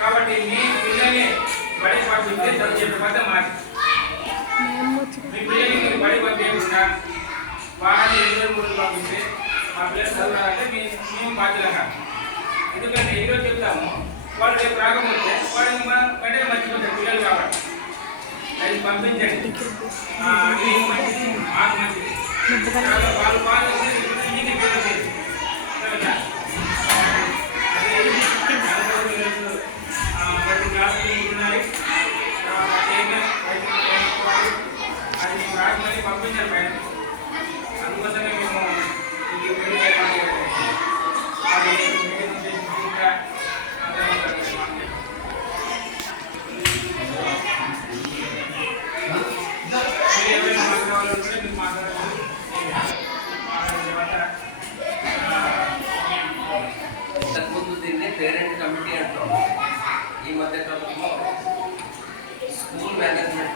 కాబట్టి మీ పిల్లల్ని బడి పంపిస్తే చెప్పే పద్ధతి మాట మీ పిల్లల్ని బడి పంపించకుండా వారాన్ని 2 రోజులు పంపిస్తే మా పిల్లలు చదవాలంటే మేము బాధ్యతగా. ఎందుకంటే ఈరోజు చెప్తాము, వాళ్ళు రేపు రాకపోతే వాళ్ళు వెంటనే మర్చిపోతారు పిల్లలు కాబట్టి. అది పంపించండి, అది మంచిది, మాకు మంచిది. వాళ్ళు ఇంటికి పిల్లలు ప్రతి క్లాసులు ఉంటున్నాయి. అది మేము రాకమని పంపించారు పైన. అందుకోసమే మేము ఏమైనా మాట్లాడాలంటే మీరు మాట్లాడాలి. ఇంతకుముందు దీన్ని పేరెంట్ కమిటీ అంటాం. ఈ మధ్య కాలంలో స్కూల్ మేనేజ్మెంట్